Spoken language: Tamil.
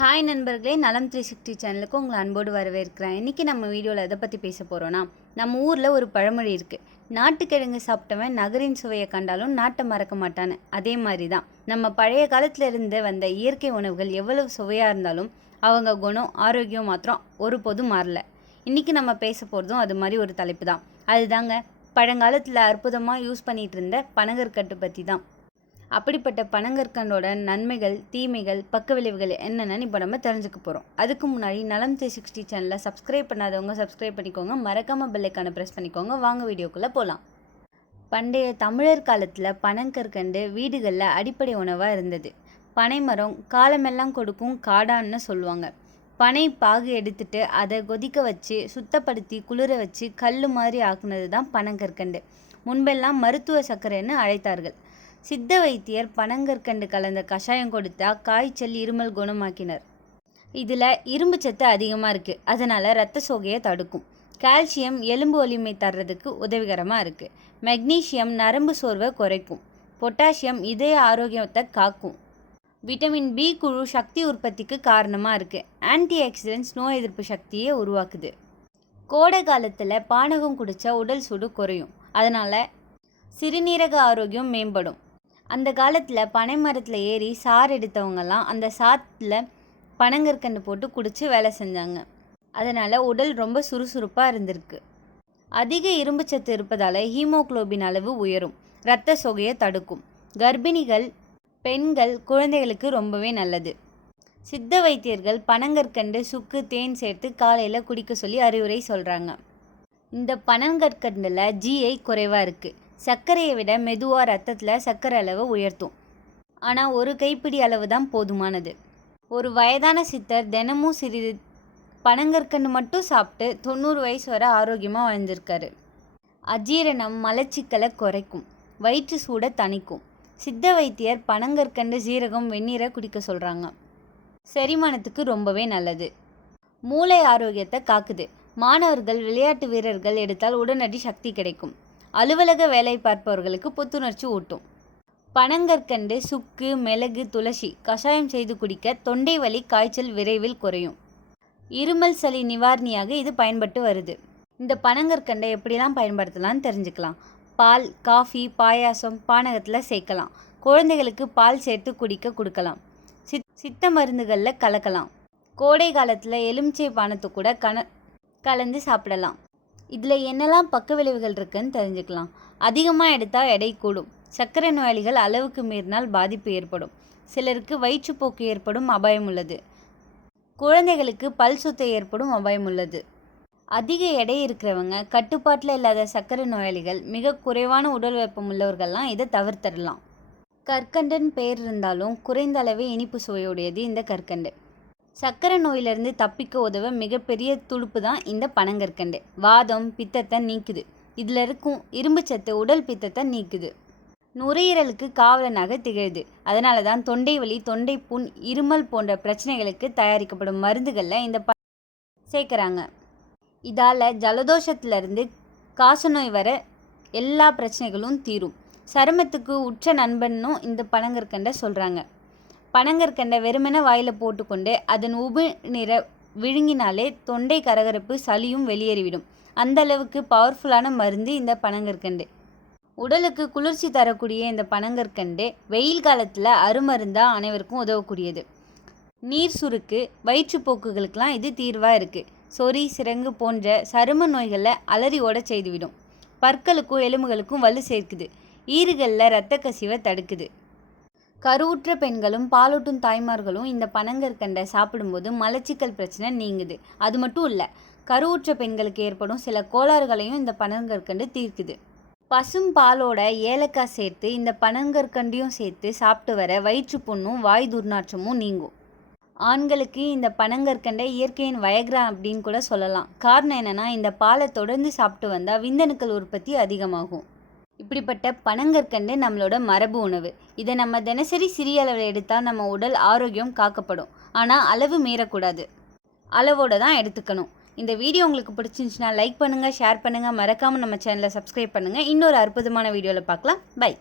ஹாய் நண்பர்களே நலம் த்ரீ சிக்ஸ்டி சேனலுக்கு உங்களை அன்போடு வரவேற்கிறேன். இன்றைக்கி நம்ம வீடியோவில் எதை பற்றி பேச போகிறோன்னா நம்ம ஊரில் ஒரு பழமொழி இருக்குது நாட்டுக்கிழங்கு சாப்பிட்டவன் நகரின் சுவையை கண்டாலும் நாட்டை மறக்க மாட்டான்னு. அதே மாதிரி தான் நம்ம பழைய காலத்தில் இருந்து வந்த இயற்கை உணவுகள் எவ்வளவு சுவையாக இருந்தாலும் அவங்க குணம் ஆரோக்கியம் மாத்திரம் ஒருபோதும் மாறல. இன்றைக்கி நம்ம பேச போகிறதும் அது மாதிரி ஒரு தலைப்பு தான் அதுதாங்க பழங்காலத்தில் அற்புதமாக யூஸ் பண்ணிகிட்டு இருந்த பனகற்கட்டு பற்றி தான் அப்படிப்பட்ட பனங்கற்கண்டோட நன்மைகள் தீமைகள் பக்க விளைவுகள் என்னென்னு இப்போ நம்ம தெரிஞ்சுக்க போகிறோம் அதுக்கு முன்னாடி நலம் த்ரீ சிக்ஸ்டி சேனலை சப்ஸ்கிரைப் பண்ணாதவங்க சப்ஸ்கிரைப் பண்ணிக்கோங்க. மறக்காமல் பெல்லைக்கான ப்ரெஸ் பண்ணிக்கோங்க. வாங்க வீடியோக்குள்ளே போகலாம் பண்டைய தமிழர் காலத்தில் பனங்கற்கண்டு வீடுகளில் அடிப்படை உணவாக இருந்தது. பனைமரம் காலமெல்லாம் கொடுக்கும் காடான்னு சொல்லுவாங்க. பனை பாகு எடுத்துட்டு அதை கொதிக்க வச்சு சுத்தப்படுத்தி குளிர வச்சு கல் மாதிரி ஆக்குனது தான் பனங்கற்கண்டு. முன்பெல்லாம் மருத்துவ சர்க்கரைன்னு அழைத்தார்கள். சித்த வைத்தியர் பனங்கற்கண்டு கலந்த கஷாயம் கொடுத்தா காய்ச்சல் இருமல் குணமாக்கினர். இதில் இரும்பு சத்து அதிகமாக இருக்குது அதனால் ரத்த சோகையை தடுக்கும். கால்சியம் எலும்பு வலிமை தர்றதுக்கு உதவிகரமாக இருக்குது மெக்னீசியம் நரம்பு சோர்வை குறைக்கும். பொட்டாசியம் இதய ஆரோக்கியத்தை காக்கும். விட்டமின் பி குழு சக்தி உற்பத்திக்கு காரணமாக இருக்குது ஆன்டி ஆக்சிடென்ட்ஸ் நோய் எதிர்ப்பு சக்தியை உருவாக்குது. கோடை காலத்தில் பானகம் குடித்தா உடல் சூடு குறையும். அதனால் சிறுநீரக ஆரோக்கியம் மேம்படும். அந்த காலத்தில் பனை மரத்தில் ஏறி சாறு எடுத்தவங்கெல்லாம் அந்த சாத்தில் பனங்கற்கண்டு போட்டு குடித்து வேலை செஞ்சாங்க. அதனால் உடல் ரொம்ப சுறுசுறுப்பாக இருந்திருக்கு. அதிக இரும்பு சத்து இருப்பதால் ஹீமோக்ளோபின் அளவு உயரும். இரத்த சொகையை தடுக்கும். கர்ப்பிணிகள் பெண்கள் குழந்தைகளுக்கு ரொம்பவே நல்லது. சித்த வைத்தியர்கள் பனங்கற்கண்டு சுக்கு தேன் சேர்த்து காலையில் குடிக்க சொல்லி அறிவுரை சொல்கிறாங்க இந்த பனங்கற்கண்டில் ஜிஐ குறைவாக இருக்குது சர்க்கரையை விட மெதுவாக ரத்தத்தில் சர்க்கரை அளவை உயர்த்தும். ஆனால் ஒரு கைப்பிடி அளவு தான் போதுமானது. ஒரு வயதான சித்தர் தினமும் சிறிது பனங்கற்கண்டு மட்டும் சாப்பிட்டு தொண்ணூறு வயசு வரை ஆரோக்கியமாக வாழ்ந்திருக்காரு. அஜீரணம் மலச்சிக்கலை குறைக்கும். வயிற்று சூடை தணிக்கும். சித்த வைத்தியர் பனங்கற்கண்டு ஜீரகம் வெந்நீரை குடிக்க சொல்கிறாங்க செரிமானத்துக்கு ரொம்பவே நல்லது. மூளை ஆரோக்கியத்தை காக்குது. மாணவர்கள் விளையாட்டு வீரர்கள் எடுத்தால் உடனடி சக்தி கிடைக்கும். அலுவலக வேலை பார்ப்பவர்களுக்கு புத்துணர்ச்சி ஊட்டும். பனங்கற்கண்டு சுக்கு மிளகு துளசி கஷாயம் செய்து குடிக்க தொண்டை வலி காய்ச்சல் விரைவில் குறையும். இருமல் சளி நிவாரணியாக இது பயன்பட்டு வருது. இந்த பனங்கற்கண்டை எப்படிலாம் பயன்படுத்தலாம்னு தெரிஞ்சுக்கலாம். பால் காஃபி பாயாசம் பானகத்தில் சேர்க்கலாம். குழந்தைகளுக்கு பால் சேர்த்து குடிக்க கொடுக்கலாம். சித் சித்த மருந்துகளில் கலக்கலாம். கோடை காலத்தில் எலுமிச்சை பானத்தை கூட கன கலந்து சாப்பிடலாம். இதில் என்னெல்லாம் பக்க விளைவுகள் இருக்குன்னு தெரிஞ்சுக்கலாம். அதிகமாக எடுத்தால் எடை கூடும். சர்க்கரை நோயாளிகள் அளவுக்கு மீறினால் பாதிப்பு ஏற்படும். சிலருக்கு வயிற்றுப்போக்கு ஏற்படும் அபாயம் உள்ளது. குழந்தைகளுக்கு பல் சுத்தை ஏற்படும் அபாயம் உள்ளது. அதிக எடை இருக்கிறவங்க கட்டுப்பாட்டில் இல்லாத சர்க்கரை நோயாளிகள் மிக குறைவான உடல் வெப்பம் உள்ளவர்கள்லாம் இதை தவிர்த்தரலாம். கற்கண்டன் பெயர் இருந்தாலும் குறைந்த அளவே இனிப்பு சுவையுடையது இந்த கற்கண்டு சர்க்கரை நோயிலிருந்து தப்பிக்க உதவ மிகப்பெரிய துடுப்பு தான் இந்த பனங்கற்கண்டு. வாதம் பித்தத்தை நீக்குது. இதில் இருக்கும் இரும்பு சத்து உடல் பித்தத்தை நீக்குது. நுரையீரலுக்கு காவலனாக திகழுது. அதனால தான் தொண்டை வலி தொண்டை புண் இருமல் போன்ற பிரச்சனைகளுக்கு தயாரிக்கப்படும் மருந்துகளில் இந்த ப சேர்க்குறாங்க. இதால் ஜலதோஷத்துலேருந்து காசநோய் வர எல்லா பிரச்சனைகளும் தீரும். சருமத்துக்கு உற்ற நண்பன்னும் இந்த பனங்கற்கண்டை சொல்கிறாங்க பனங்கற்கண்டை வெறுமென வாயில் போட்டுக்கொண்டு அதன் உபு நிற விழுங்கினாலே தொண்டை கரகரப்பு சளியும் வெளியேறிவிடும். அந்த அளவுக்கு பவர்ஃபுல்லான மருந்து இந்த பனங்கற்கண்டு. உடலுக்கு குளிர்ச்சி தரக்கூடிய இந்த பனங்கற்கண்டு வெயில் காலத்தில் அருமருந்தாக அனைவருக்கும் உதவக்கூடியது. நீர் சுருக்கு வயிற்றுப்போக்குகளுக்கெல்லாம் இது தீர்வாக இருக்குது சொறி சிரங்கு போன்ற சரும நோய்களை அலறியோட செய்துவிடும். பற்களுக்கும் எலும்புகளுக்கும் வலு சேர்க்குது. ஈறுகளில் இரத்த கசிவை தடுக்குது. கருவுற்ற பெண்களும் பாலூட்டும் தாய்மார்களும் இந்த பனங்கற்கண்டை சாப்பிடும்போது மலச்சிக்கல் பிரச்சனை நீங்குது. அது மட்டும் இல்லை கருவுற்ற பெண்களுக்கு ஏற்படும் சில கோளாறுகளையும் இந்த பனங்கற்கண்டு தீர்க்குது. பசும் பாலோட ஏலக்காய் சேர்த்து இந்த பனங்கற்கண்டையும் சேர்த்து சாப்பிட்டு வர வயிற்று புண்ணும் வாய் துர்நாற்றமும் நீங்கும். ஆண்களுக்கு இந்த பனங்கற்கண்டை இயற்கையின் வயக்ரா அப்படின்னு கூட சொல்லலாம். காரணம் என்னென்னா இந்த பாலை தொடர்ந்து சாப்பிட்டு வந்தால் விந்தணுக்கள் உற்பத்தி அதிகமாகும். இப்படிப்பட்ட பனங்கற்கண்டு நம்மளோட மரபு உணவு. இதை நம்ம தினசரி சிறிய அளவில் எடுத்தால் நம்ம உடல் ஆரோக்கியம் காக்கப்படும். ஆனால் அளவு மீறக்கூடாது. அளவோடு தான் எடுத்துக்கணும். இந்த வீடியோ உங்களுக்கு பிடிச்சிருந்துச்சுன்னா லைக் பண்ணுங்கள் ஷேர் பண்ணுங்கள் மறக்காமல் நம்ம சேனலை சப்ஸ்கிரைப் பண்ணுங்கள் இன்னொரு அற்புதமான வீடியோவில் பார்க்கலாம். பை